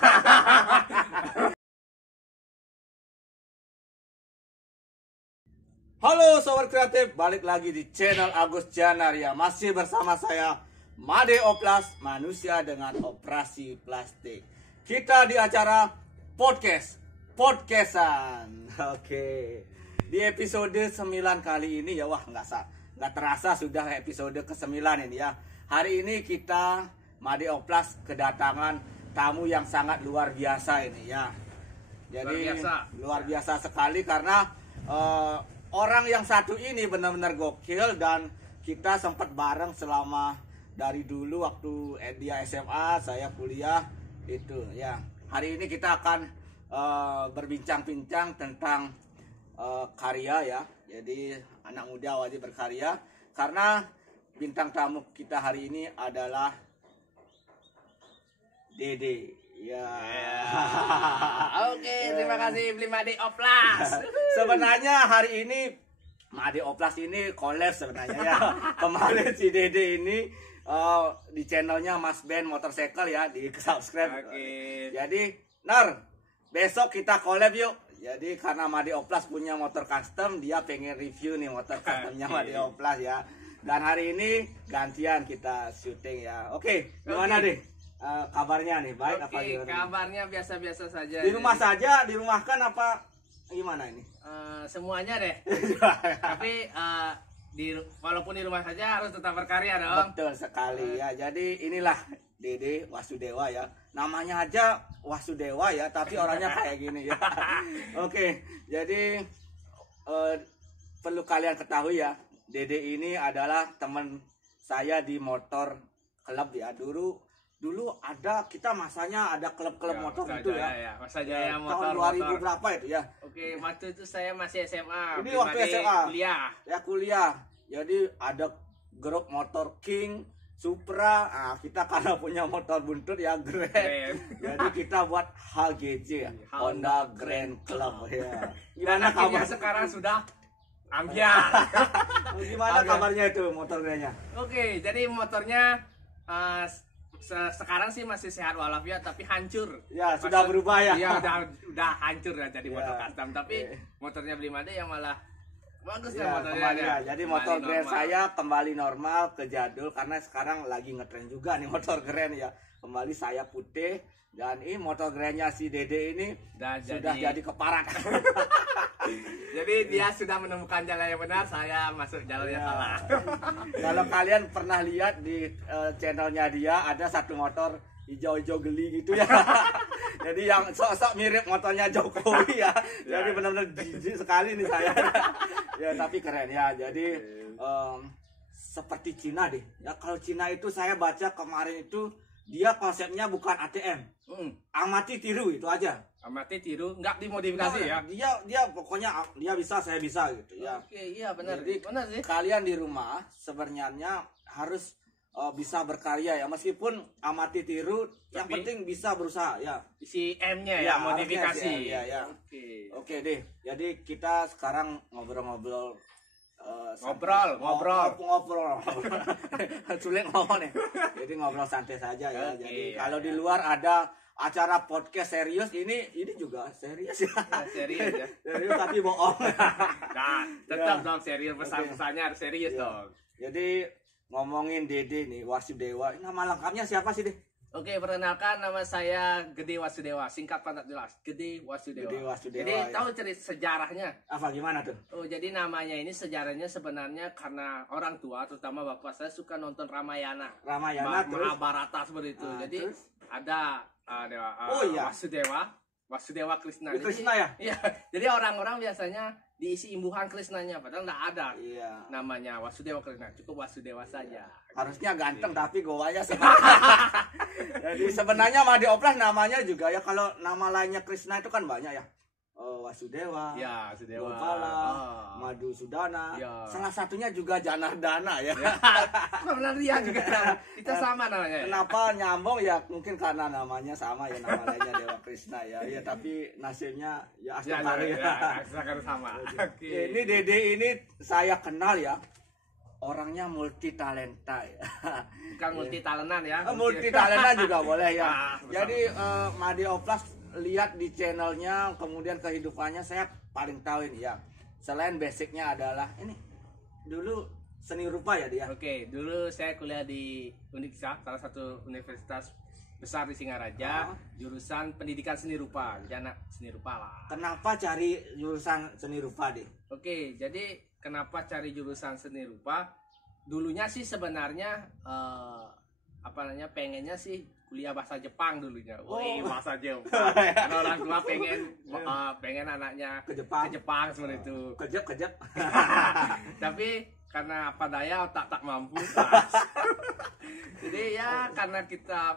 Halo Sobat Kreatif, balik lagi di channel Agus Janar ya. Masih bersama saya Made Oplas, manusia dengan operasi plastik. Kita di acara podcastan. Oke. Di episode 9 kali ini ya, wah nggak terasa sudah episode ke-9 ini ya. Hari ini kita Made Oplas kedatangan tamu yang sangat luar biasa ini ya. Jadi luar biasa sekali karena orang yang satu ini benar-benar gokil dan kita sempat bareng selama dari dulu waktu dia SMA, saya kuliah itu ya. Hari ini kita akan berbincang-bincang tentang karya ya. Jadi anak muda wajib berkarya karena bintang tamu kita hari ini adalah Dede. Ya. Oke, terima kasih Made Oplas. Sebenarnya hari ini Made Oplas ini collab sebenarnya ya. Kemarin si Dede ini di channelnya Mas Ben Motorcycle ya, di subscribe. Oke. Jadi Nar, besok kita collab yuk. Jadi karena Made Oplas punya motor custom, dia pengen review nih motor customnya Made Oplas ya. Dan hari ini gantian kita syuting ya. Oke, gimana deh? Kabarnya nih baik apa gimana? Kabarnya biasa-biasa saja. Di rumah saja, dirumahkan apa gimana ini? Semuanya deh. Tapi walaupun di rumah saja harus tetap berkarya dong. Betul sekali ya. Jadi inilah Dede Wasudewa ya. Namanya aja Wasudewa ya, tapi orangnya kayak gini ya. Oke, jadi perlu kalian ketahui ya, Dede ini adalah teman saya di motor klub ya. Dulu ada, kita masanya ada klub-klub Ya, motor Masa gitu Jaya, ya. Masa Jaya Tahun motor. 2000 berapa itu ya? Oke, waktu itu saya masih SMA. Ini waktu SMA. Kuliah. Ya kuliah. Jadi ada grup motor King, Supra. Nah, kita karena punya motor buntut ya Grand. Jadi kita buat HGC ya, Honda Grand Club ya. Gimana kabar sekarang sudah ambiar. Gimana kabarnya itu motor Grandnya? Oke, jadi motornya sekarang sih masih sehat walafiat tapi hancur. Ya, sudah berubah ya. Iya, udah hancur ya jadi motor Ya. custom. Tapi motornya beli Made yang malah bagus Ya, ya motornya. kembali ya. Jadi motor Kembali Grand normal. saya kembali normal ke jadul karena sekarang lagi ngetren juga nih motor Grand ya. Kembali saya putih dan ini motor Grandnya si Dede ini sudah jadi keparat. Jadi dia sudah menemukan jalan yang benar, saya masuk jalur yang Ya. salah. Kalau kalian pernah lihat di channelnya dia ada satu motor hijau-hijau geli gitu ya. Jadi yang sok-sok mirip motornya Jokowi ya. Jadi benar-benar jijik sekali nih saya. Ya tapi keren ya. Jadi seperti Cina deh. Ya kalau Cina itu saya baca kemarin itu dia konsepnya bukan ATM. Amati tiru itu aja. Amati tiru, nggak dimodifikasi ya. Dia pokoknya dia bisa, saya bisa gitu ya. Oke, iya benar. Jadi Benar sih. kalian di rumah sebenarnya harus bisa berkarya ya, meskipun amati tiru, yang Tapi penting bisa berusaha ya. Isi M-nya Ya, ya, modifikasi. harusnya sih, ya. Oke. Oke deh, jadi kita sekarang ngobrol-ngobrol. Ngobrol. Sulit ngomong nih. Jadi ngobrol santai saja ya. Oke, Jadi ya, kalau ya. di luar ada acara podcast serius, ini juga serius ya. Ya, serius ya. Serius tapi bohong. Nah, tetap Ya. dong serius, pesan-pesannya harus serius Ya. dong. Jadi ngomongin Dede nih, Wasudewa. Nama lengkapnya siapa sih deh? Oke, perkenalkan nama saya Gede Wasudewa, singkat padat jelas, Gede Wasudewa. Gede Wasudewa, Jadi ya. tahu cerita sejarahnya? Apa gimana tuh? Oh, jadi namanya ini sejarahnya sebenarnya karena orang tua, terutama bapak saya suka nonton Ramayana. Ramayana terus. Mahabharata seperti itu. Nah, Jadi terus? ada Oh, iya. Wasudewa Krishna. Ini Krishna ya? Iya. Jadi orang-orang biasanya diisi imbuhan Krishnanya, padahal nggak ada Iya. namanya Wasudewa Krishna, cukup Wasudewa saja. Harusnya ganteng tapi gowanya sih. Jadi sebenarnya Made Oplas namanya juga ya, kalau nama lainnya Krishna itu kan banyak ya. Wasudewa, Ya, Wasudewa. Gopala, Oh. Madusudana. Ya. Salah satunya juga Janardana ya. Benar dia juga nama. Kita sama namanya. Ya? Kenapa nyambung ya? Mungkin karena namanya sama ya, nama lainnya Dewa Krishna ya. Ya tapi nasibnya ya astagfirullah ya. Akan sama. Ini Dede ini saya kenal ya. orangnya multi talenta ya. Bukan multi talentan ya. Multi talenta juga boleh ya. Ah, betul. Jadi Made Oplas lihat di channelnya, kemudian kehidupannya saya paling tahu ini ya. Selain basicnya adalah ini dulu seni rupa ya dia. Oke, dulu saya kuliah di Uniksa, salah satu universitas besar di Singaraja, jurusan pendidikan seni rupa. Jadi anak seni rupa lah. Kenapa cari jurusan seni rupa deh? Oke, jadi kenapa cari jurusan seni rupa? Dulunya sih sebenarnya pengennya sih kuliah bahasa Jepang dulunya. Wih, bahasa Jepang. Karena orang tua pengen anaknya Ke Jepang. seperti itu. Kejep. Tapi karena apa daya otak tak mampu. Jadi ya karena kita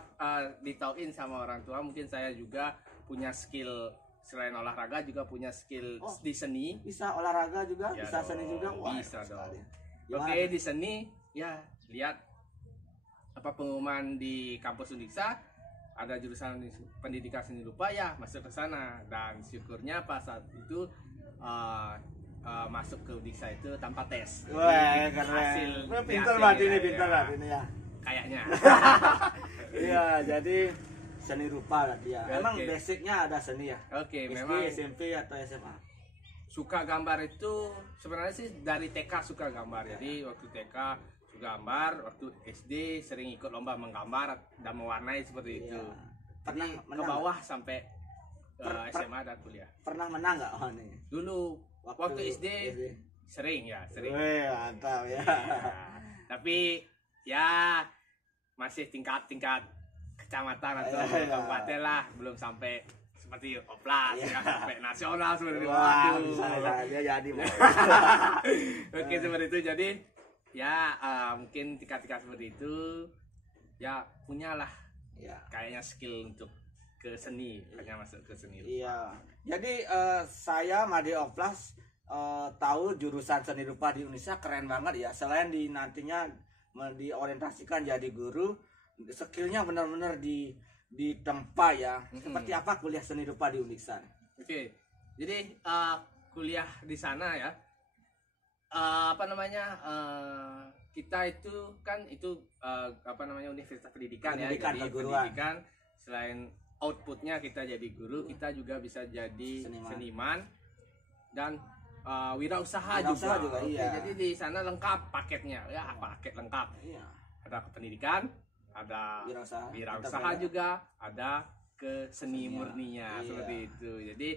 ditauin sama orang tua, mungkin saya juga punya skill selain olahraga juga punya skill di seni. Bisa olahraga juga, Ya bisa dong, seni juga. Wah, bisa hebat dong. sekali. Oke, di seni ya lihat apa pengumuman di kampus Uniksa ada jurusan pendidikan seni rupa, ya masuk ke sana, dan syukurnya pas saat itu masuk ke Uniksa itu tanpa tes. Wah, Jadi, keren. Pintar hasil banget ini, ya, pintar ya. lah ini ya. Kayaknya. Iya, jadi seni rupa lah dia. Oke. Emang basicnya ada seni ya? Oke, SD, memang SMP atau SMA? suka gambar itu sebenarnya sih dari TK suka gambar. Jadi waktu TK suka gambar, waktu SD sering ikut lomba menggambar dan mewarnai seperti itu. Iya. Pernah Ke menang bawah sampai Per- SMA dan kuliah. Pernah menang nggak? Oh, nih. Dulu waktu SD sering. Wih, mantap ya. Ya. Tapi ya masih tingkat kecamatan atau Iya. kabupaten lah, belum sampai seperti Oplas Iya. ya, sampai nasional seperti itu. Wah, Waduh. bisa saja jadi. Bos. Oke, seperti itu. Jadi ya mungkin tingkat-tingkat seperti itu ya punyalah Iya. kayaknya skill untuk ke seni, hanya masuk ke seni. Iya. Jadi saya Made Oplas tahu jurusan seni rupa di Indonesia keren banget ya. Selain di nantinya diorientasikan jadi guru, skillnya benar-benar ditempa ya. Seperti apa kuliah seni rupa di Uniksa? Oke, jadi kuliah di sana ya, kita itu kan universitas pendidikan ya, Pendidikan, jadi keguruan. pendidikan selain outputnya kita jadi guru, kita juga bisa jadi seniman dan wirausaha juga. Oke, iya. jadi di sana lengkap paketnya, ya paket lengkap. Iya. Ada pendidikan, ada wirausaha juga, ada ke seni murninya, Iya. seperti itu. Jadi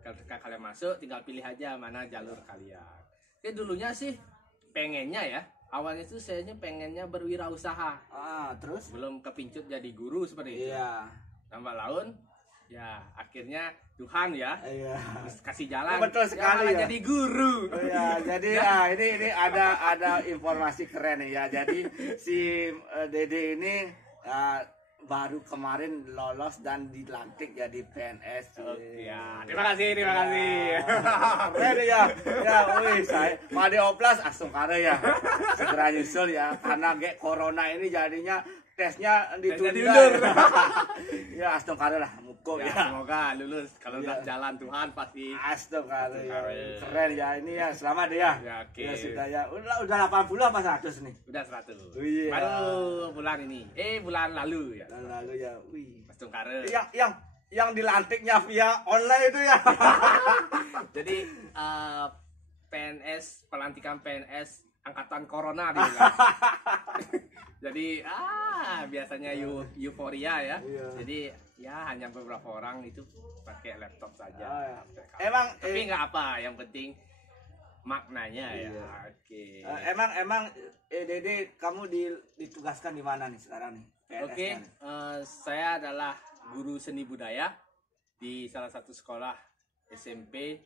ketika kalian masuk tinggal pilih aja mana jalur kalian. Jadi dulunya sih pengennya ya, awalnya itu saya pengennya berwirausaha. Terus? Belum kepincut jadi guru seperti itu. Iya. Lambat laun ya akhirnya Tuhan ya Iya. kasih jalan. Betul sekali malah ya. jadi guru. Iya, jadi ini ada informasi keren nih ya. Jadi si Dede ini baru kemarin lolos dan dilantik jadi PNS. Oke, ya. Terima kasih. Keren ya. Ya, wih, saya Made Oplas langsung kare ya. Segera nyusul ya, karena corona ini jadinya tesnya ditunda. diundur. Ya, langsung kare lah, muko Ya, ya. semoga lulus. Kalau udah jalan Tuhan pasti. Astagfirullah ya. Astagfirullah. Keren ya ini ya, selamat ya. Ya, oke. Ya sudah ya. Udah 80 apa 100 nih? Udah 100. Iya. Baru bulan ini. Bulan lalu ya. Lalu ya, wih. Mas Tungkare. Yang dilantiknya via online itu ya. Jadi pelantikan PNS angkatan corona dibilang. Jadi biasanya euforia ya. Iya. Jadi ya hanya beberapa orang itu pakai laptop saja. Ya. Pakai Emang tapi nggak apa, yang penting maknanya ya. Iya. Oke. emang Dede kamu ditugaskan di mana nih sekarang nih? PNS Oke, -nya nih? saya adalah guru seni budaya di salah satu sekolah SMP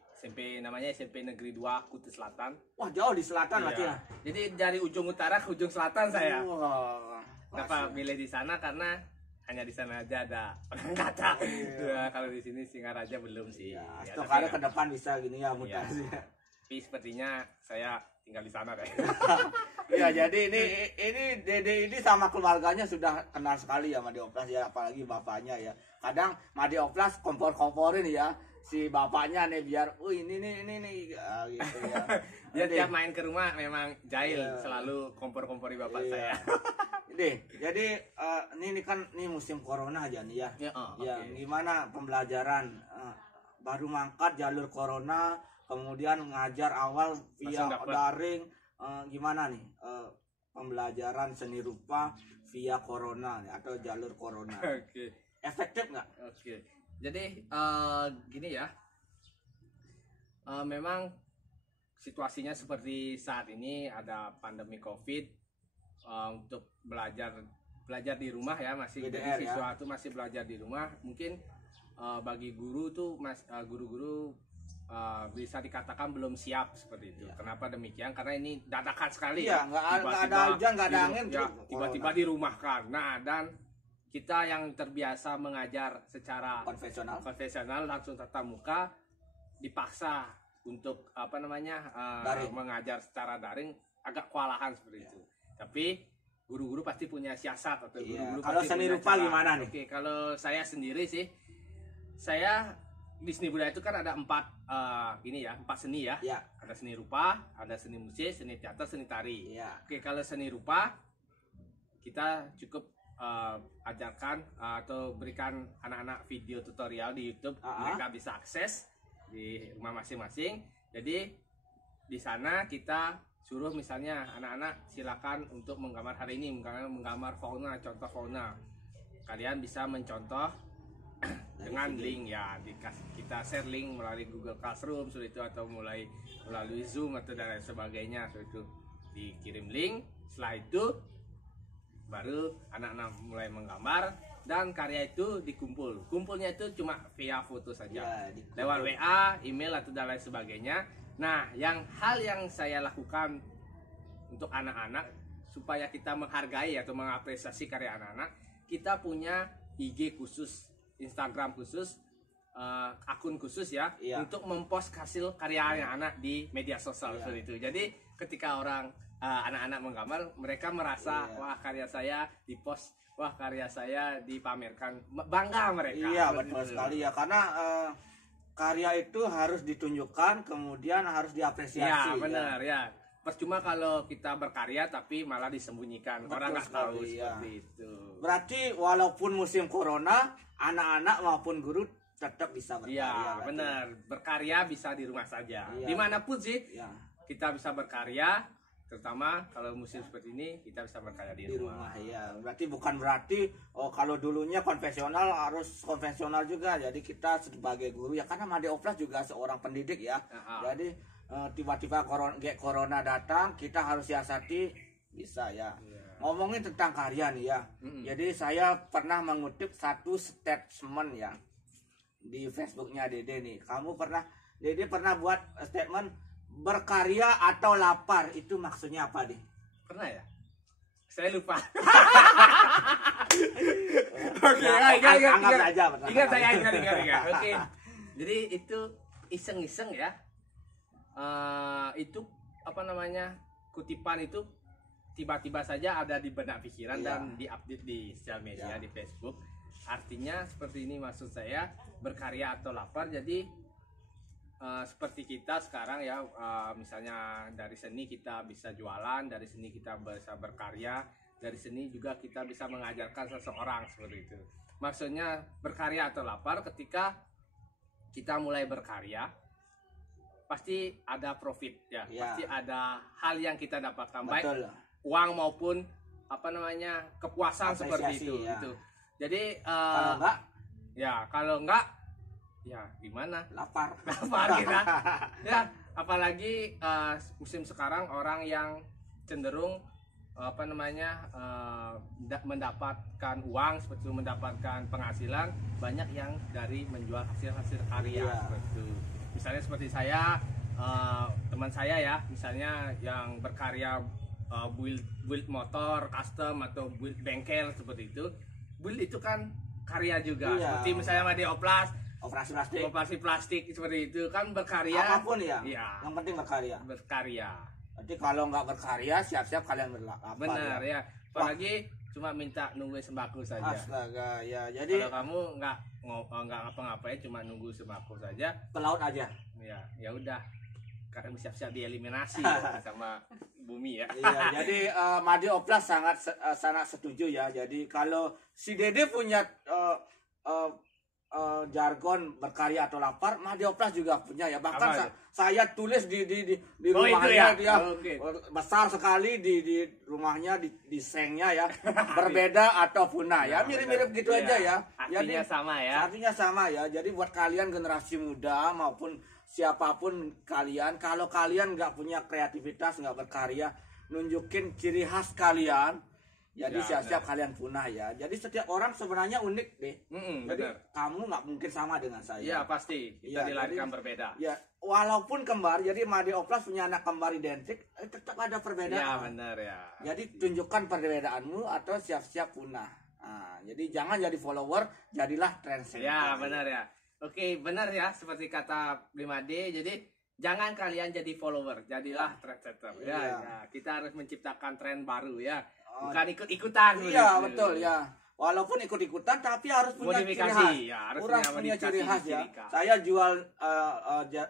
namanya SMP Negeri 2 Kuta Selatan. Wah, jauh di selatan Iya. berarti ya. Jadi dari ujung utara ke ujung selatan saya. Wah. Kenapa milih di sana? Karena hanya di sana aja ada pengangkatan. Iya. Kalau di sini Singaraja belum sih. Ya, Ya, Stokare tapi, ke depan bisa gini ya mutasi. Iya. tapi sepertinya saya tinggal di sana deh. Iya, jadi ini Dede ini sama keluarganya sudah kenal sekali ya Made Oplas ya, apalagi bapaknya ya. Kadang Made Oplas kompor-komporin ya. si bapaknya nih biar, ini nih, gitu ya. Dia Jadi, tiap main ke rumah memang jahil, Iya. selalu kompor-kompori bapak iya. saya. Jadi ini kan musim corona aja nih ya. Ya, oh, Ya, oke. gimana pembelajaran? Baru mangkat jalur corona, kemudian ngajar awal via Langsung dapet. daring, gimana nih pembelajaran seni rupa via corona nih, atau jalur corona? Oke. Efektif nggak? Oke. Jadi gini ya. Memang situasinya seperti saat ini ada pandemi Covid, untuk belajar di rumah ya, masih jadi BDR ya. siswa itu masih belajar di rumah. Mungkin bagi guru tuh guru-guru bisa dikatakan belum siap seperti itu. Ya. Kenapa demikian? Karena ini dadakan sekali Iya, ya. nggak ada Tiba-tiba hujan, nggak ada di- angin, ya, tuh, tiba-tiba corona. dirumahkan. Nah, dan kita yang terbiasa mengajar secara Konvensional. langsung tatap muka dipaksa untuk Daring. mengajar secara daring, agak kewalahan seperti itu. Tapi guru-guru pasti punya siasat atau Iya. guru-guru Kalau pasti seni punya rupa cara. gimana nih? Oke, kalau saya sendiri sih, saya di seni budaya itu kan ada empat seni ya. Ya, Ada seni rupa, ada seni musik, seni teater, seni tari. iya. Oke, kalau seni rupa kita cukup ajarkan atau berikan anak-anak video tutorial di YouTube. Mereka bisa akses di rumah masing-masing. Jadi di sana kita suruh misalnya anak-anak silakan untuk menggambar hari ini, menggambar fauna, contoh fauna. Kalian bisa mencontoh dengan link ya, kita share link melalui Google Classroom seperti itu, atau melalui Zoom atau dan lain sebagainya seperti itu. Dikirim link, setelah itu baru anak-anak mulai menggambar dan karya itu kumpulnya itu cuma via foto saja, Ya, lewat WA, email atau dan lain sebagainya. Nah, hal yang saya lakukan untuk anak-anak supaya kita menghargai atau mengapresiasi karya anak-anak, kita punya IG khusus, Instagram khusus, akun khusus ya, Iya. untuk mempost hasil karya anak-anak di media sosial Iya. seperti itu. Jadi ketika anak-anak menggambar, mereka merasa Iya. wah karya saya dipost, wah karya saya dipamerkan, bangga mereka. Iya, Seperti betul itu. sekali ya, karena karya itu harus ditunjukkan, kemudian harus diapresiasi. Ya benar ya. Percuma kalau kita berkarya tapi malah disembunyikan, Betul orang nggak tahu sekali, ya. seperti itu. Berarti walaupun musim corona, anak-anak maupun guru tetap bisa berkarya. Iya berarti. benar, berkarya bisa di rumah saja. Iya. Dimanapun sih Ya, kita bisa berkarya, terutama kalau musim seperti ini kita bisa berkarya di di rumah. rumah ya. Berarti bukan berarti kalau dulunya konvensional harus konvensional juga. Jadi kita sebagai guru ya, karena Made Oplas juga seorang pendidik ya. Jadi tiba-tiba corona datang, kita harus siasati, bisa ya. Iya. Ngomongin tentang karya nih ya. Jadi saya pernah mengutip satu statement ya di Facebooknya Dede nih. Dede pernah buat statement, berkarya atau lapar, itu maksudnya apa deh? Pernah ya? Saya lupa. Oke, anggap saja. Ingat saya ingat. Oke. Jadi itu iseng-iseng ya. Itu kutipan itu tiba-tiba saja ada di benak pikiran. Iya. Dan diupdate di sosial media, Iya. di Facebook. Artinya seperti ini maksud saya, berkarya atau lapar. Jadi seperti kita sekarang ya, misalnya dari seni kita bisa jualan, dari seni kita bisa berkarya, dari seni juga kita bisa mengajarkan seseorang seperti itu. Maksudnya berkarya atau lapar, ketika kita mulai berkarya pasti ada profit ya, Ya. pasti ada hal yang kita dapatkan, baik Betul. uang maupun kepuasan seperti Apresiasi, itu ya. gitu. Jadi Kalau enggak, kalau enggak ya gimana, lapar. lapar kita ya. Apalagi musim sekarang orang yang cenderung mendapatkan uang seperti itu, mendapatkan penghasilan banyak yang dari menjual hasil karya. Iya. Seperti itu. Misalnya seperti saya, teman saya ya, misalnya yang berkarya build motor custom atau build bengkel seperti itu. Build itu kan karya juga. Iya. Seperti misalnya Made Oplas, Operasi plastik, seperti itu kan berkarya. apapun ya. Iya. Yang penting berkarya. Berkarya. Jadi kalau nggak berkarya, siap-siap kalian berlapar. Benar ya. Apalagi cuma minta nunggu sembako saja. Astaga, ya. Jadi Kalau kamu nggak ngapa-ngapain, cuma nunggu sembako saja, ke laut aja. ya udah, karena siap-siap dieliminasi sama bumi ya. Iya, jadi Made Oplas sangat setuju ya. Jadi kalau si Dede punya jargon berkarya atau lapar, Made Oplas juga punya ya. Bahkan Apa saya tulis di Oh, itu rumahnya ya? dia Oke. besar sekali di rumahnya di sengnya ya. Berbeda atau punah ya. Mirip-mirip gitu Iya. aja ya. Artinya sama ya. Artinya sama ya. Jadi buat kalian generasi muda maupun siapapun kalian, kalau kalian nggak punya kreativitas, nggak berkarya, nunjukin ciri khas kalian, jadi Ya, siap-siap benar. kalian punah ya. Jadi setiap orang sebenarnya unik deh. Jadi Benar. kamu nggak mungkin sama dengan saya. Iya pasti, kita Iya, dilahirkan jadi- berbeda. Ya, walaupun kembar, jadi Made Oplas punya anak kembar identik, tetap ada perbedaan. Iya benar ya. Jadi tunjukkan perbedaanmu atau siap-siap punah. Nah, jadi jangan jadi follower, jadilah trendsetter. Ya benar ya. Oke benar ya, seperti kata Blimade. Jadi jangan kalian jadi follower, jadilah trendsetter. Iya. Ya, kita harus menciptakan tren baru ya. Oh, Bukan ikut-ikutan. iya, begitu. betul ya. Walaupun ikut-ikutan tapi harus punya ciri Modifikasi, khas. ya, harus Orang punya punya ciri modifikasi, khas ya. ciri khas. Saya jual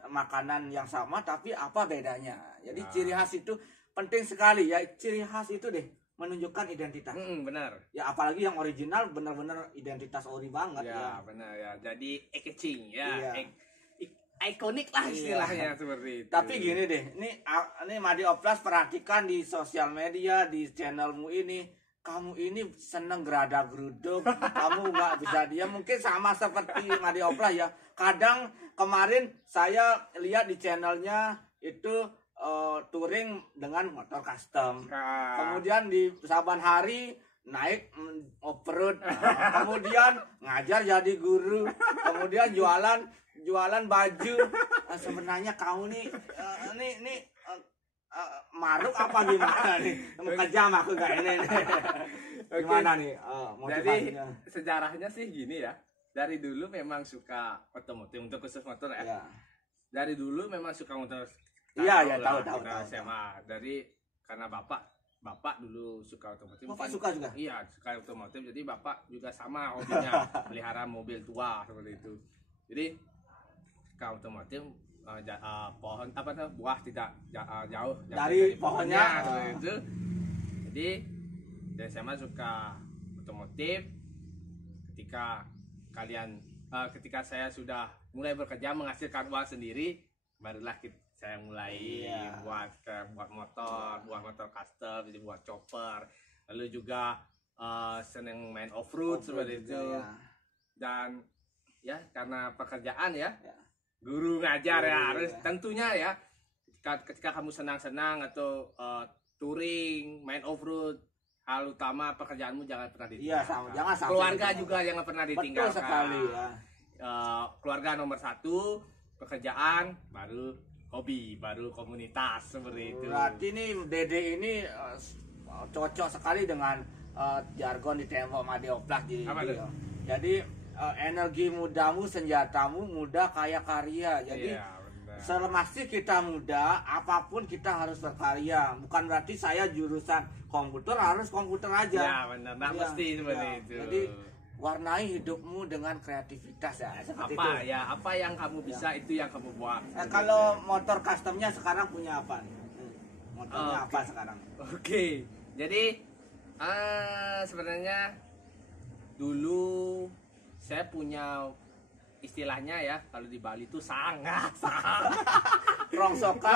makanan yang sama tapi apa bedanya? Jadi Nah. ciri khas itu penting sekali ya. Ciri khas itu deh menunjukkan identitas. Benar. Ya apalagi yang original benar-benar identitas ori banget ya. Ya benar ya. Jadi eye-catching ya. Iya. Ikonik lah Iya. istilahnya seperti itu. Tapi gini deh, ini Made Oplas perhatikan di sosial media, di channelmu ini, kamu ini seneng gerada geruduk, kamu nggak bisa diam, mungkin sama seperti Made Oplas ya. Kadang kemarin saya lihat di channelnya itu touring dengan motor custom. Nah, Kemudian di saban hari naik off-road. Nah, kemudian ngajar jadi guru, kemudian jualan baju. Sebenarnya kamu nih maruk apa gimana nih? Kejam aku kayak ini. Gimana nih jadi motivasinya? sejarahnya sih gini ya. Dari dulu memang suka otomotif, untuk khusus motor ya. Ya. Dari dulu memang suka motor. Iya, Tahu ya, lah, tahu, kita tahu. SMA. Dari karena bapak dulu suka otomotif. Bapak Mungkin- suka juga? Iya, suka otomotif. Jadi bapak juga sama hobinya pelihara mobil tua seperti itu. Jadi suka otomotif, pohon apa tuh, buah tidak jauh Dari pohonnya. seperti itu. Jadi dari SMA suka otomotif. Ketika saya sudah mulai bekerja menghasilkan uang sendiri, barulah saya mulai Iya. buat motor custom, jadi buat chopper, lalu juga seneng main off-road seperti itu. Ya. Dan ya karena pekerjaan ya, Ya. guru ngajar ya, Iya. harus tentunya ya, ketika kamu senang-senang atau touring, main off-road, hal utama pekerjaanmu jangan pernah Iya, ditinggalkan. jangan sampai Keluarga ditinggalkan. juga jangan pernah Betul ditinggalkan. sekali ya. Keluarga nomor 1, pekerjaan, baru hobi, baru komunitas seperti itu. Berarti nih Dede ini cocok sekali dengan jargon di tembok Made Oplas Apa tuh? Jadi energi mudamu, senjatamu, muda kaya karya. Jadi Iya, benar. selama kita muda, apapun kita harus berkarya. Bukan berarti saya jurusan komputer harus komputer aja. Ya benar, nah, Iya, mesti seperti iya. itu. Jadi warnai hidupmu dengan kreativitas ya. Seperti apa itu. ya, apa yang kamu bisa itu yang kamu buat. Nah, kalau motor customnya sekarang punya apa nih? Motornya Oke. apa sekarang? Oke, jadi sebenarnya dulu saya punya istilahnya ya, kalau di Bali itu sangat Rongsokan,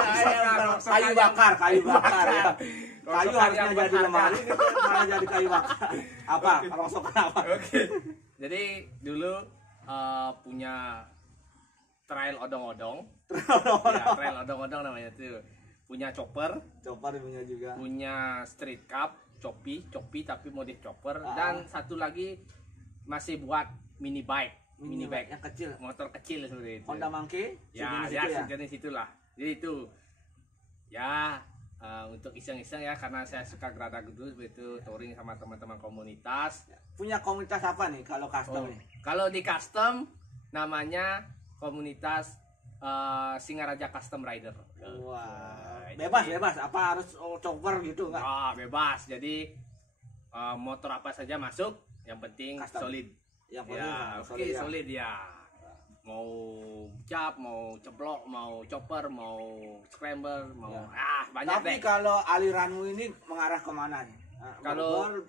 Rongsokan kayu bakar ya. Rongsokan Kayu harusnya yang jadi berharga. lemari, ini malah jadi kayu bakar. Apa? Rongsokan apa? Oke. Jadi dulu punya trail odong-odong. Ya, trail odong-odong namanya tuh. Punya chopper, Chopper punya juga. punya street cup, copi tapi modif chopper, Ah. dan satu lagi masih buat mini bike yang kecil. motor kecil seperti itu. Honda Monkey, Ya, sejenis ya itu ya. sejenis itulah. Jadi itu ya untuk iseng-iseng ya, karena saya suka gerada gedus begitu, touring sama teman-teman komunitas. Punya komunitas apa nih kalau custom Oh, nih? kalau di custom namanya komunitas Singaraja Custom Rider. Wah, Jadi- bebas. Apa harus chopper gitu enggak? bebas. Jadi motor apa saja masuk, yang penting Custom. solid. Yang penting Ya, oke, solid ya. solid ya. Mau cap, mau ceplok, mau chopper, mau scramble, mau Ya. banyak Tapi deh. kalau aliranmu ini mengarah kemana nih? Kalau- motor,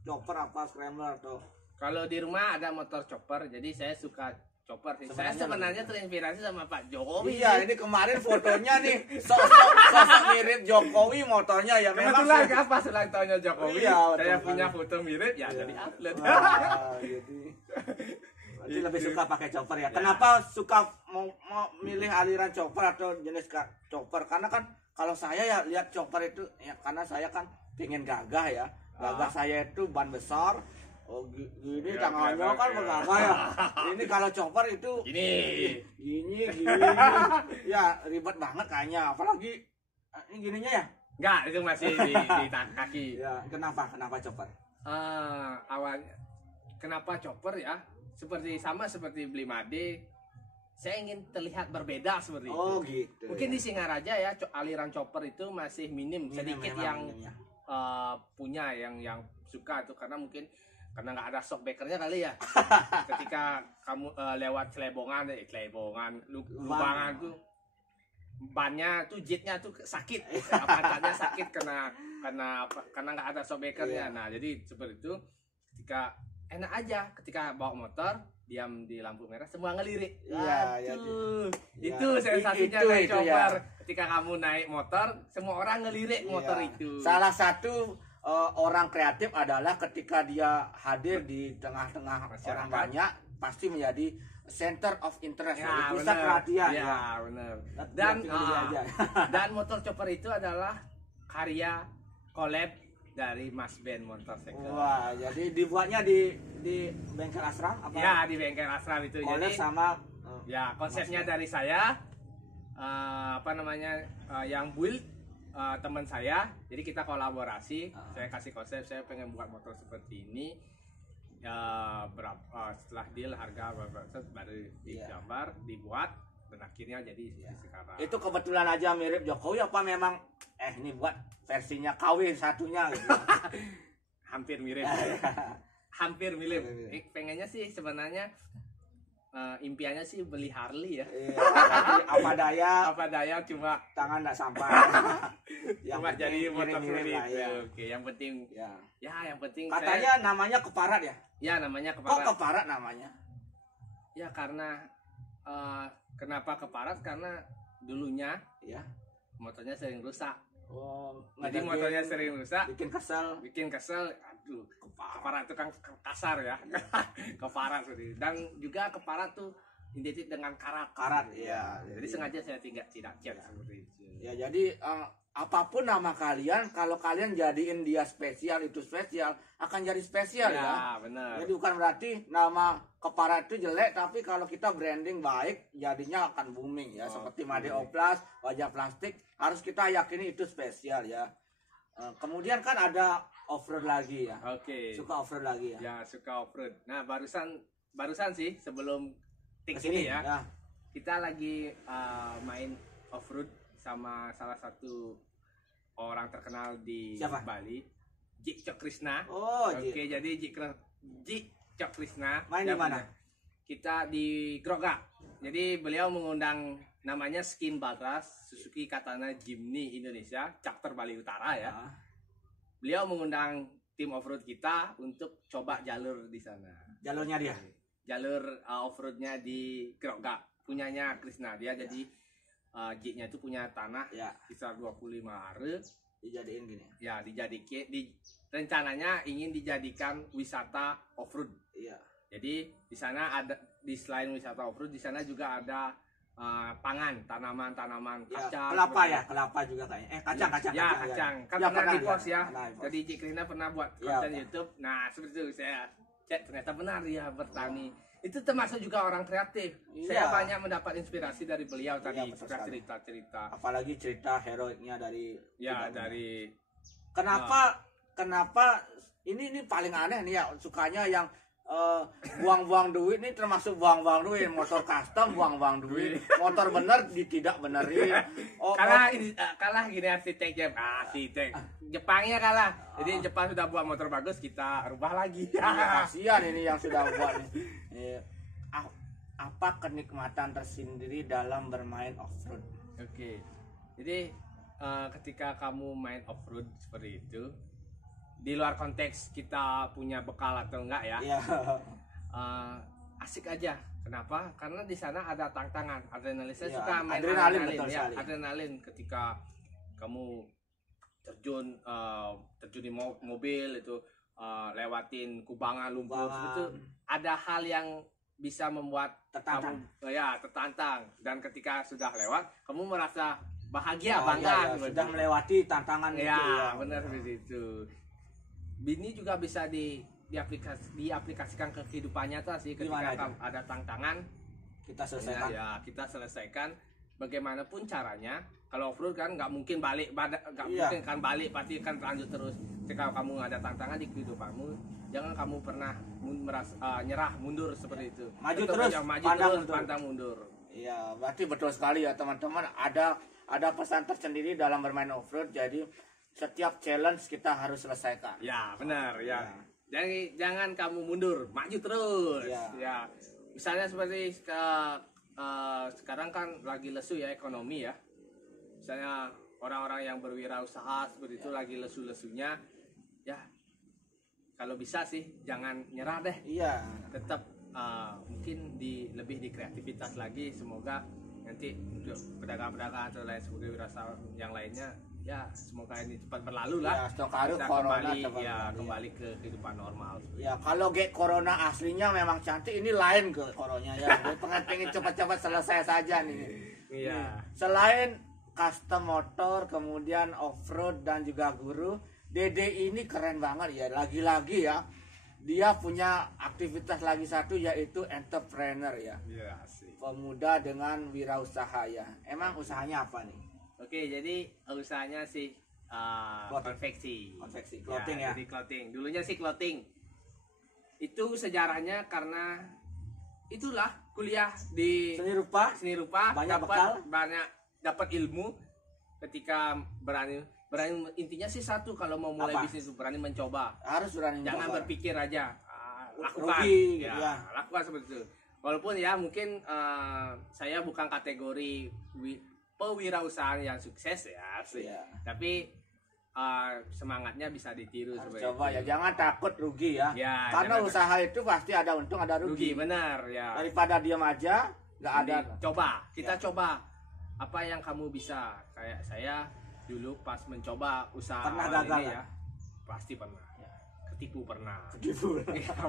chopper apa scrambler atau Kalau di rumah ada motor chopper, jadi saya suka chopper sih. Saya Sebenarnya sebenarnya terinspirasi sama Pak Jokowi. iya, ini kemarin fotonya nih sosok mirip Jokowi motornya ya memang. Kebetulan kan pas ulang tahunnya Jokowi, Iya, saya betul punya sekali. foto mirip, ya Iya. jadi upload. Jadi lebih Gitu. suka pakai chopper ya. Ya. Kenapa suka mau milih aliran chopper atau jenis chopper? Karena kan kalau saya ya lihat chopper itu ya karena saya kan pengen gagah ya. Gagah saya itu ban besar. Oh gini Ya, tangannya kelihatan, kan ya. bergagah ya. Ini kalau chopper itu Ini. gini. Ya ribet banget kayaknya. Apalagi ini gininya ya. Enggak, itu masih di kaki. Ya, kenapa chopper? Awalnya kenapa chopper ya? Seperti beli Made, saya ingin terlihat berbeda seperti itu. Oh gitu. Mungkin di Singaraja ya aliran chopper itu masih minim, sedikit memang yang minim ya. punya yang suka itu karena mungkin karena nggak ada shockbreakernya kali ya. Ketika kamu lewat celebongan, lubangan tuh bannya tuh jetnya tuh sakit, pantatnya sakit karena nggak ada shockbreakernya. Iya. Nah jadi seperti itu, ketika enak aja ketika bawa motor diam di lampu merah semua ngelirik. Iya, Aduh, iya. itu sensasinya Itu, naik itu, chopper. ya. Ketika kamu naik motor semua orang ngelirik motor Iya. itu. Salah satu orang kreatif adalah ketika dia hadir di tengah-tengah Masyarakat. orang banyak pasti menjadi center of interest, Ya, pusat bener. perhatian. Ya, benar. Dan Dan aja. dan motor chopper itu adalah karya collab dari Mas Ben Motorcycle. Wah, jadi dibuatnya di bengkel Asram apa? Ya, di bengkel Asram itu. Collab Jadi sama ya konsepnya Mas Ben. dari saya yang build teman saya. Jadi kita kolaborasi. Saya kasih konsep, saya pengen buat motor seperti ini. Ya setelah deal harga berapa baru digambar, dibuat dan akhirnya jadi sekarang. Itu kebetulan aja mirip Jokowi apa memang ini buat versinya KW satunya gitu. Hampir mirip. Hampir mirip. Pengennya sih sebenarnya impiannya sih beli Harley ya. Iya, tapi Apa daya cuma tangan enggak sampai. cuma jadi motor mirip-mirip sendiri. lah, ya. Oke, yang penting Ya. yang penting Katanya namanya keparat ya? ya namanya Kok keparat. keparat namanya? Ya karena kenapa keparat karena dulunya Ya. motornya sering rusak. Oh, Jadi motornya sering rusak, bikin kesel. aduh, keparat itu kan kasar ya. Keparat seperti itu. Dan juga keparat tuh identik dengan karat. Karat, ya. Jadi sengaja saya tidak cat seperti itu. Ya, jadi apapun nama kalian, kalau kalian jadiin dia spesial itu spesial, akan jadi spesial ya. Ya, benar. Jadi bukan berarti nama keparat itu jelek, tapi kalau kita branding baik, jadinya akan booming ya. Seperti Made Oplas, wajah plastik, harus kita yakini itu spesial ya. Kemudian kan ada off-road lagi ya. Oke. Suka off-road lagi ya. Ya, suka off-road. Nah, barusan sih sebelum tik Kesini ini ya. Kita lagi main off-road sama salah satu orang terkenal di Siapa? Bali, Jik Cok Krishna. Oh, Oke, jadi Jik Cok Krishna Main di dia mana? kita di Grogak. Jadi beliau mengundang namanya Skin Balras Suzuki Katana Jimny Indonesia, chapter Bali Utara ya. Ah. Beliau mengundang tim off-road kita untuk coba jalur di sana. Jalurnya dia. Jalur off-roadnya di Grogak, punyanya Krishna. Dia jadi jeepnya itu punya tanah Ya, sekitar 25 are. dijadiin gini. Ya, rencananya ingin dijadikan wisata off-road. Iya. Jadi di sana ada, di selain wisata off-road, di sana juga ada pangan, tanaman Ya, kacang. kelapa ya, kelapa juga kayaknya. Kacang. Ya, kacang. Kan Ya, pernah di post dia. ya. Pernah di post. Jadi Cik Krishna pernah buat Ya, konten Pak. YouTube. Nah, seperti itu saya cek ternyata benar dia bertani. Itu termasuk juga orang kreatif. Iya. Saya banyak mendapat inspirasi dari beliau tadi, betul sekali. cerita-cerita. Apalagi cerita heroiknya dari Ya, Bidang. dari Kenapa ini paling aneh nih ya, sukanya yang buang-buang duit nih termasuk buang-buang duit. Motor custom buang-buang duit, motor bener tidak benerin. Kalah gini arsitek Jepangnya kalah. Jadi Jepang sudah buat motor bagus, kita rubah lagi. Kasihan ini yang sudah buat nih. Apa kenikmatan tersendiri dalam bermain off-road? Oke. Jadi ketika kamu main off-road seperti itu, di luar konteks kita punya bekal atau enggak ya, asik aja. Kenapa? Karena di sana ada tantangan, adrenalin. Saya suka main adrenalin ya, adrenalin ketika kamu terjun di mobil itu, lewatin kubangan lumpur itu, ada hal yang bisa membuat tertantang. Tertantang. Dan ketika sudah lewat, kamu merasa bahagia, bangga, sudah melewati tantangan itu. Ya, benar seperti itu. Ini juga bisa diaplikasikan ke kehidupan nyata sih. Ketika ada tantangan, kita selesaikan. Kita selesaikan. Bagaimanapun caranya, kalau off-road kan nggak mungkin balik, mungkin kan balik, pasti kan lanjut terus. Ketika kamu ada tantangan di kehidupanmu, jangan kamu pernah nyerah, mundur seperti itu. Maju terus, pantang mundur. Iya, berarti betul sekali ya teman-teman. Ada pesan tersendiri dalam bermain off-road. Jadi setiap challenge kita harus selesaikan. Ya, benar ya. Jadi jangan kamu mundur, maju terus. Ya. Misalnya seperti sekarang kan lagi lesu ya ekonomi ya. Misalnya orang-orang yang berwirausaha seperti itu lagi lesu-lesunya. Ya, kalau bisa sih jangan nyerah deh. Iya. Tetap mungkin lebih di kreativitas lagi. Semoga nanti untuk pedagang-pedagang atau lain sebagainya wirausaha yang lainnya, ya semoga ini cepat berlalu lah. Kita kembali ke kehidupan normal. Ya, kalau corona aslinya memang cantik, ini lain ke corona ya. Pengen cepat-cepat selesai saja nih. Iya. Selain custom motor, kemudian off-road dan juga guru, Dede ini keren banget ya. Lagi-lagi ya, dia punya aktivitas lagi satu yaitu entrepreneur ya. Iya sih. Pemuda dengan wirausaha ya. Emang usahanya apa nih? Oke, jadi usahanya sih konveksi, clothing ya. Jadi clothing. Dulunya sih clothing. Itu sejarahnya karena itulah kuliah di seni rupa dapat ilmu ketika berani intinya sih satu, kalau mau mulai bisnis itu berani mencoba. Harus berani. Jangan berpikir aja lakukan. Rugi, lakukan seperti itu. Walaupun ya mungkin saya bukan kategori pewirausahaan yang sukses ya sih. Tapi semangatnya bisa ditiru seperti coba itu. Ya, jangan takut rugi ya. Karena usaha itu pasti ada untung ada rugi. Benar ya. Daripada diam aja nggak ada. Kita coba apa yang kamu bisa. Kayak saya dulu pas mencoba usaha pernah gagal ini ya. Pasti pernah. Ketipu pernah.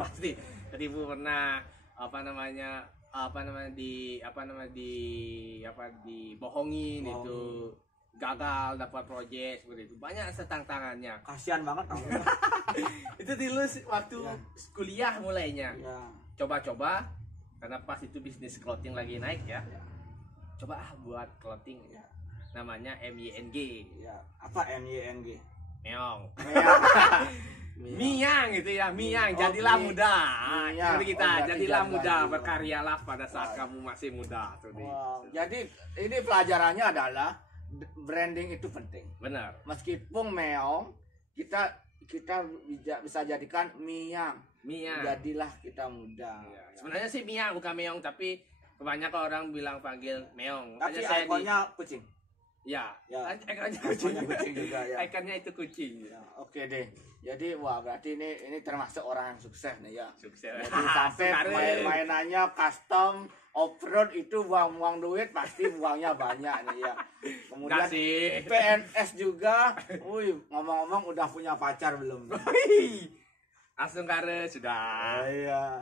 Pasti ketipu pernah. Dibohongin itu, gagal dapat proyek seperti itu, banyak tantangannya. Kasihan banget kamu. Itu dulu waktu kuliah mulainya. Coba-coba karena pas itu bisnis clothing lagi naik ya. Coba buat clothing namanya MYNG. Apa MYNG? Meong. Miang gitu ya, Miang, jadilah muda. Jadi jadilah muda, berkaryalah pada saat kamu masih muda. Jadi ini pelajarannya adalah branding itu penting. Benar. Meskipun meong, kita bisa jadikan Miang. Jadilah kita muda. Sebenarnya sih Miang bukan meong, tapi kebanyakan orang bilang panggil meong. Tapi ikonnya kucing. Ikonnya kucing juga ya. Ikonnya itu kucing. Oke deh. Jadi berarti ini termasuk orang yang sukses nih ya. Sukses. Jadi sampai main-mainannya custom off-road itu buang-buang duit, pasti buangnya banyak nih ya. Kemudian PNS juga. Ngomong-ngomong udah punya pacar belum? Langsung kare sudah. Iya.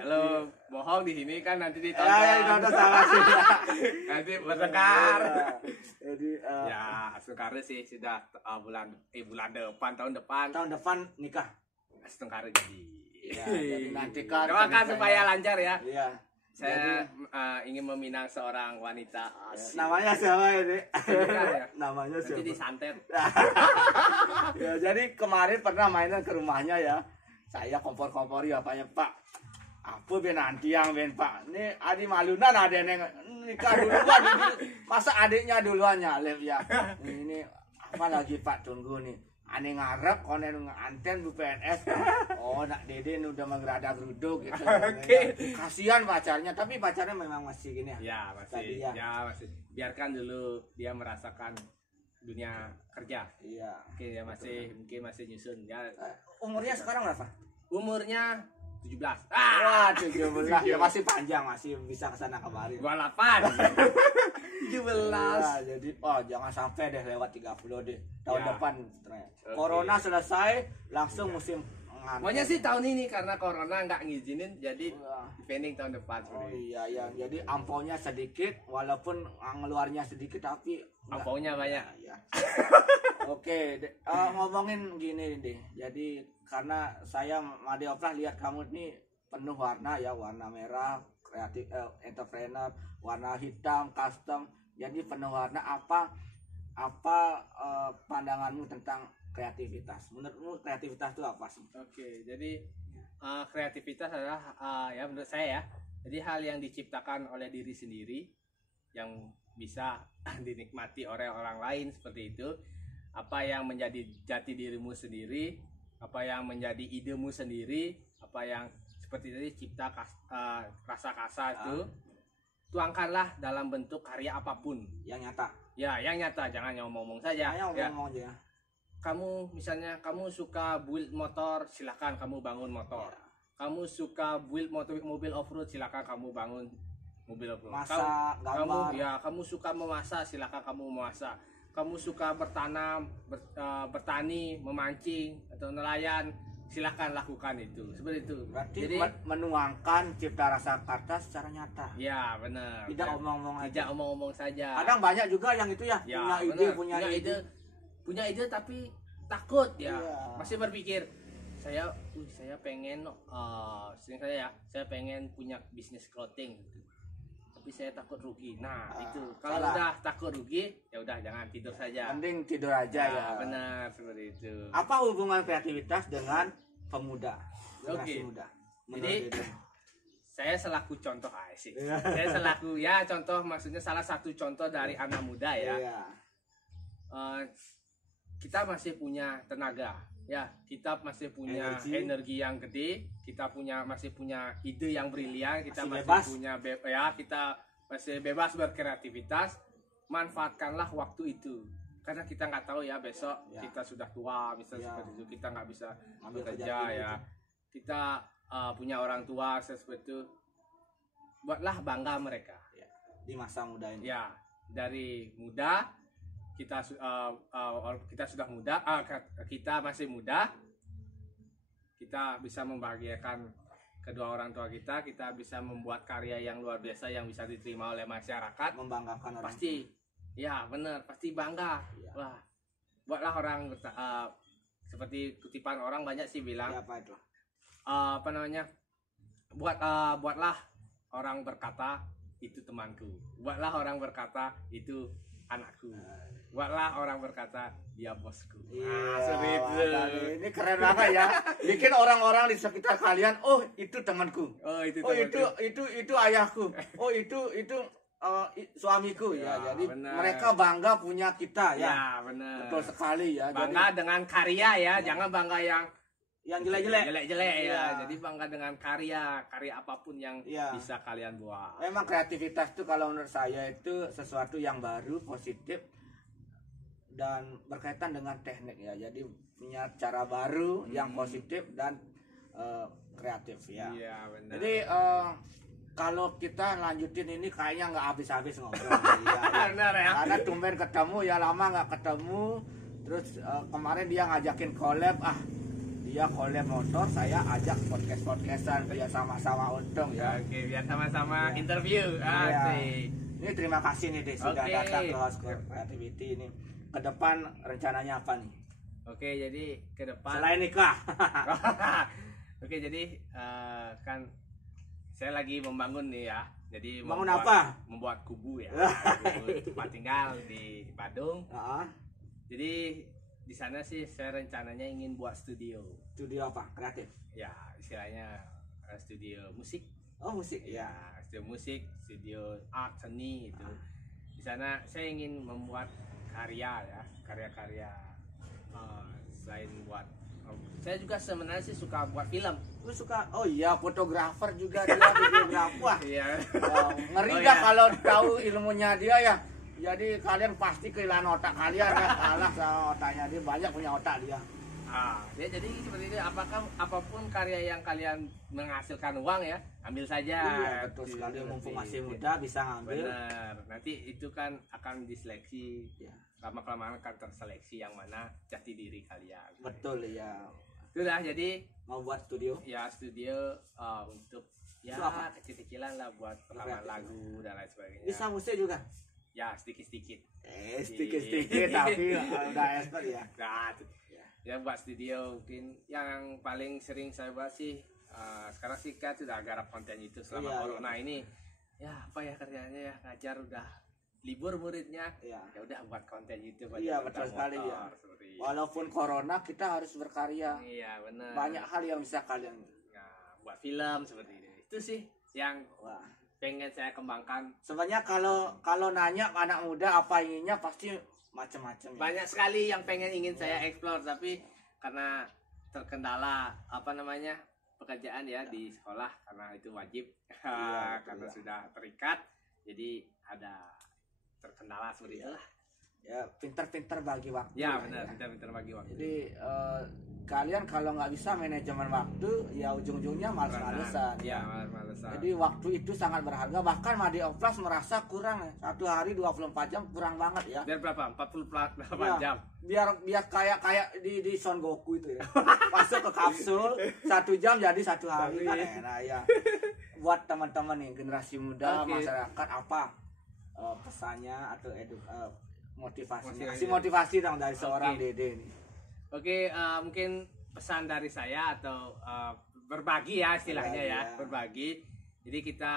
Kalau bohong di sini kan nanti ditonton. Ditonton sama sih. Nanti bertengkar. Jadi langsung kare sih sudah bulan depan, tahun depan. Tahun depan nikah. Langsung kare jadi. Jadi nanti kan. Doakan supaya lancar ya. Iya. Saya ingin meminang seorang wanita. Namanya siapa ini? Namanya siapa? Nanti disantet. Ya, jadi kemarin pernah mainan ke rumahnya ya. Saya kompor-kompori apanya, Pak. Apa ben nanti yang ben Pak? Ini Adi Malunan ada yang nikah duluan ini. Masa adiknya duluan nyalip ya? Ini apa lagi Pak, tunggu nih. Ane ngarep konen anten bu PNS. Oh, nak Dede udah menggerada geruduk gitu. Oke. Kasihan pacarnya, tapi pacarnya memang masih gini ya. Ya masih, Tadi masih. Biarkan dulu dia merasakan dunia kerja. Iya. Oke, dia mungkin masih nyusun ya. Umurnya sekarang berapa? Umurnya 17. Wah, 17. Ya masih panjang, masih bisa kesana kemari. 28. 17. Ya, jadi jangan sampai deh lewat 30 deh. Tahun Ya. depan. Oke. Corona selesai, langsung musim nganten. Pokoknya sih tahun ini karena corona nggak ngizinin, jadi Wah. depending tahun depan. Oh iya ya, jadi amponya sedikit walaupun ngeluarnya sedikit tapi Ampaunya banyak. Ya. Oke, ngomongin gini deh. Jadi karena saya Made Oplas lihat kamu ini penuh warna ya, warna merah, kreatif, entrepreneur, warna hitam, custom. Jadi penuh warna. Apa pandanganmu tentang kreativitas? Menurutmu kreativitas itu apa sih? Oke, jadi kreativitas adalah ya menurut saya ya. Jadi hal yang diciptakan oleh diri sendiri yang bisa dinikmati oleh orang lain seperti itu. Apa yang menjadi jati dirimu sendiri, apa yang menjadi idemu sendiri, apa yang seperti tadi cipta rasa itu, tuangkanlah dalam bentuk karya apapun. Yang nyata. Ya, yang nyata, jangan ngomong-ngomong saja. Hanya Ya. ngomong aja. Kamu misalnya kamu suka build motor, silakan kamu bangun motor. Ya. Kamu suka build mobil off-road, silakan kamu bangun mobil off-road. Masak, gambar. Kamu suka memasak, silakan kamu memasak. Kamu suka bertanam, bertani, memancing atau nelayan, silakan lakukan itu. Seperti itu. Berarti Jadi menuangkan cipta rasa kata secara nyata. ya benar. Tidak omong-omong aja. Tidak omong-omong saja. Kadang banyak juga yang itu ya, Ya, punya ide, benar. punya ide. Tapi takut ya. Iya. Masih berpikir saya pengen sering saya pengen punya bisnis clothing gitu. Tapi saya takut rugi. Nah, itu kalau salah. udah takut rugi ya udah jangan tidur saja. Mending tidur aja Nah, ya. benar seperti itu. Apa hubungan kreativitas dengan pemuda? Generasi Oke. muda. Jadi, Menurut Dede. Saya selaku contoh sih. Iya. Saya selaku ya contoh, maksudnya salah satu contoh dari anak muda ya. Iya. Kita masih punya tenaga ya, kita masih punya energi yang gede, kita masih punya ide yang brilian, kita Masih masih bebas. punya kita masih bebas berkreativitas. Manfaatkanlah waktu itu karena kita nggak tahu ya besok Ya. kita sudah tua misalnya Ya. seperti itu, kita nggak bisa Ambil bekerja kerjaan ya, gitu. kita punya orang tua seperti itu, buatlah bangga mereka Di masa muda ini. ya. Dari muda kita sudah muda, kita masih muda, kita bisa membahagiakan kedua orang tua kita bisa membuat karya yang luar biasa yang bisa diterima oleh masyarakat. Membanggakan orang. Pasti ya benar, pasti bangga. Ya. Wah, buatlah orang seperti kutipan orang banyak sih bilang Ya, apa itu? apa namanya, buatlah orang berkata itu temanku, buatlah orang berkata itu anakku, buatlah orang berkata dia bosku. Seperti itu. Waduh, ini keren banget ya. Bikin orang-orang di sekitar kalian, oh itu temanku. Oh itu Oh temanku. itu ayahku. Oh itu suamiku ya. Ya, Jadi benar. mereka bangga punya kita ya. Ya benar. Betul sekali ya. Bangga dengan karya ya, jangan bangga yang Yang jelek-jelek. jelek-jelek ya. Iya. Jadi bangga dengan karya apapun yang Iya. bisa kalian buat. Memang kreativitas itu kalau menurut saya itu sesuatu yang baru, positif dan berkaitan dengan teknik ya. Jadi punya cara baru yang positif dan kreatif ya. Iya benar. Jadi kalau kita lanjutin ini kayaknya nggak habis-habis ngobrol. Iya. Benar ya. Karena tumben ketemu ya, lama nggak ketemu. Terus kemarin dia ngajakin collab, dia collab motor, saya ajak podcastan biar sama-sama untung ya. Oke, biar sama-sama Iya. interview. Iya. Asik. Ini terima kasih nih Dek, sudah Oke. datang ke House Creativity ini. Ke depan rencananya apa nih? Oke, jadi ke depan. Selain nikah. Oke, jadi kan saya lagi membangun nih ya. Jadi Bangun apa? Membuat kubu ya. Kubu tempat tinggal di Badung. Heeh. Jadi di sana sih saya rencananya ingin buat studio. Studio apa? Kreatif. Ya, istilahnya studio musik. Oh, musik Ya, ya. studio musik, studio art seni itu. Di sana saya ingin membuat karya ya, karya-karya selain buat saya juga sebenarnya sih suka buat film. Lu suka? Oh iya, fotografer juga dia, videografer. Wah, Iya. ngeri Oh, dah iya. kalau tahu ilmunya dia ya. Jadi kalian pasti kehilangan otak kalian ya. Kalah sama otaknya dia, banyak punya otak dia. Ya jadi seperti itu. Apakah apapun karya yang kalian menghasilkan uang ya, ambil saja. Iya, betul sekali. Mumpung masih muda bisa ngambil. Benar. Nanti itu kan akan diseleksi. Ya, Lama-kelamaan akan terseleksi yang mana jati diri kalian. betul ya. Sudah, jadi Mau buat studio? ya studio untuk ya Itu apa? kecil-kecilan lah buat rekaman Kreatif. lagu dan lain sebagainya. Bisa musik juga? Ya sedikit-sedikit. Sedikit-sedikit tapi udah expert ya. Nah, ya buat studio mungkin yang paling sering saya buat sih sekarang sih kan sudah garap konten itu selama Iya, corona ini. Ya apa ya kerjanya ya, ngajar udah libur muridnya. Iya. Ya udah buat konten YouTube Iya, aja betul tentang sekali, motor, ya. seperti itu. Walaupun corona kita harus berkarya. Iya benar. Banyak hal yang bisa kalian. Nah, buat film seperti itu. Itu sih yang Wah. pengen saya kembangkan. Sebenarnya kalau nanya anak muda apa inginnya pasti macam-macam. Ya. Banyak sekali yang ingin saya explore, tapi karena terkendala apa namanya pekerjaan ya di sekolah karena itu wajib. Iya, betul, Karena ya. sudah terikat, jadi ada terkendala seperti Iya. itulah. Ya, pinter-pinter bagi waktu. Ya lah, benar, ya. pintar-pintar bagi waktu. Jadi kalian kalau nggak bisa manajemen waktu, ya ujung-ujungnya males-malesan. Ya, males-malesan. Jadi waktu itu sangat berharga. Bahkan Madi Oplas merasa kurang ya. Satu hari 24 jam kurang banget ya. Biar berapa? 48 Ya, jam. biar kayak di Son Goku itu ya. Masuk ke kapsul 1 jam jadi 1 hari kan enak ya. Buat teman-teman nih generasi muda, Oke. masyarakat apa pesannya atau motivasinya? Motivasi. Kasih motivasi dong dari seorang Oke. Dede nih. Oke, mungkin pesan dari saya atau berbagi ya istilahnya Berbagi, ya, ya. berbagi. Jadi kita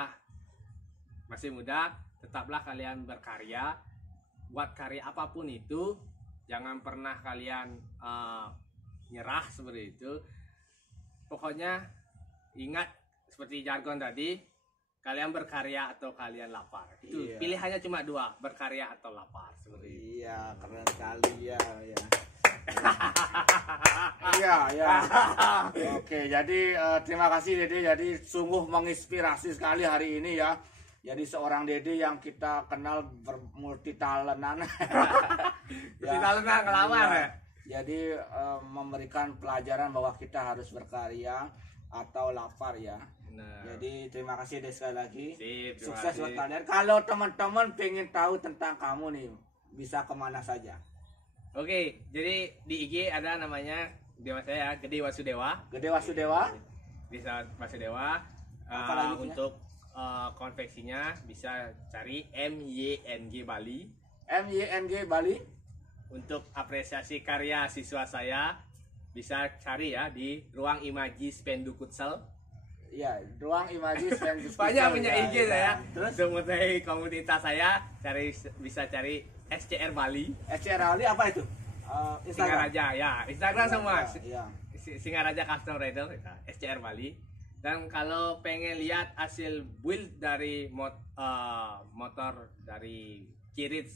masih muda, tetaplah kalian berkarya, buat karya apapun itu, jangan pernah kalian nyerah seperti itu. Pokoknya ingat seperti jargon tadi, kalian berkarya atau kalian lapar. Itu Iya. pilihannya cuma 2, berkarya atau lapar seperti itu. Iya, keren sekali ya. Iya, ya. Oke, jadi terima kasih Dede. Jadi sungguh menginspirasi sekali hari ini ya. Jadi seorang Dede yang kita kenal multi talentan. Kita lenang ngelamar ya. Jadi memberikan pelajaran bahwa kita harus berkarya atau lapar ya. Nah, Jadi terima kasih Dede sekali lagi. sip, terima Sukses kasih. buat kalian. Kalau teman-teman pengen tahu tentang kamu nih, bisa kemana saja? Oke, jadi di IG ada namanya dewa saya Gede Wasudewa. Gede Wasudewa. Bisa Wasudewa. Apa lagi punya? Untuk konveksinya bisa cari MYNG Bali. MYNG Bali. Untuk apresiasi karya siswa saya bisa cari ya di Ruang Imaji Spendu Kutsel. Ya, Ruang Imaji Spendu Banyak punya IG saya. Terus Untuk mengetahui komunitas saya bisa cari SCR Bali. SCR Bali apa itu? Instagram. Singaraja ya, Instagram semua. Iya. Singaraja Custom Rider SCR Bali. Dan kalau pengen lihat hasil build dari motor dari Kirit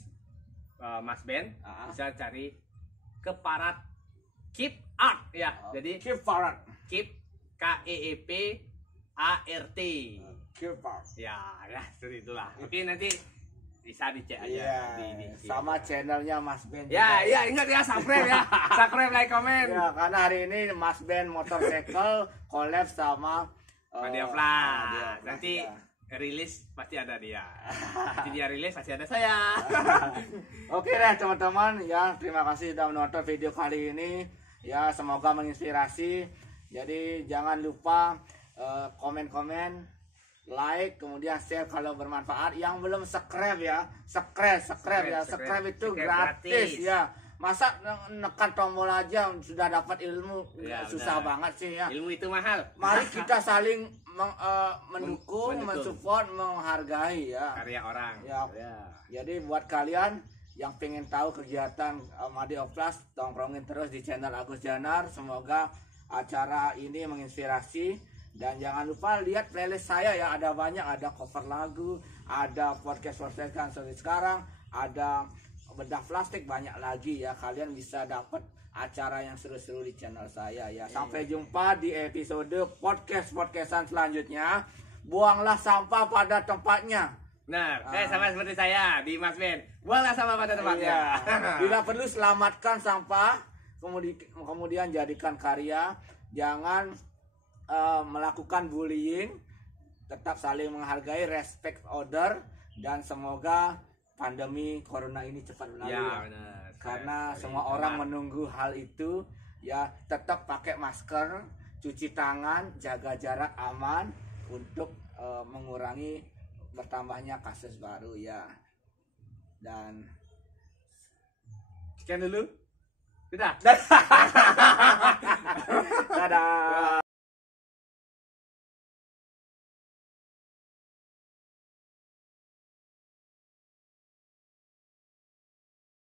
Mas Ben, bisa cari Keparat Keep Art ya. Jadi Keep Farad. Keep KEEP ART. Keep Farad. Ya, seperti itulah. Oke, nanti bisa dicek aja Iya. di Sama channelnya Mas Ben. Ya, juga. ya ingat ya subscribe ya. Subscribe, like, komen. Ya, karena hari ini Mas Ben Motorcycle collab sama Madi Oplas. Oplas, Nanti ya. rilis pasti ada dia. Nanti dia rilis pasti ada saya. Oke deh teman-teman ya, terima kasih sudah menonton video kali ini ya, semoga menginspirasi. Jadi jangan lupa komen-komen, like, kemudian share kalau bermanfaat. Yang belum subscribe ya, subscribe ya. Subscribe itu Subscribe gratis gratis. ya. Masa nekan tombol aja sudah dapat ilmu, Ya, susah benar. banget sih ya. Ilmu itu mahal. Mari kita saling mendukung, Mendukung. mensupport, menghargai ya. Karya orang. Ya. Jadi buat kalian yang pengen tahu kegiatan Madi Oplas, tongkrongin terus di channel Agus Janar. Semoga acara ini menginspirasi Dan jangan lupa lihat playlist saya ya, ada banyak, ada cover lagu, ada podcast kan sekarang, ada bedah plastik, banyak lagi ya. Kalian bisa dapat acara yang seru-seru di channel saya ya. Sampai jumpa di episode podcastan selanjutnya. Buanglah sampah pada tempatnya. Nah, sama seperti saya di Mas Ben. Buanglah sampah pada tempatnya. Iya. Bila perlu selamatkan sampah, kemudian jadikan karya. Jangan melakukan bullying. Tetap saling menghargai, respect order, dan semoga pandemi corona ini cepat berlalu. Ya, benar. Karena semua orang menunggu hal itu ya. Tetap pakai masker, cuci tangan, jaga jarak aman untuk mengurangi bertambahnya kasus baru ya. Dan sekian dulu. Sudah. dadah.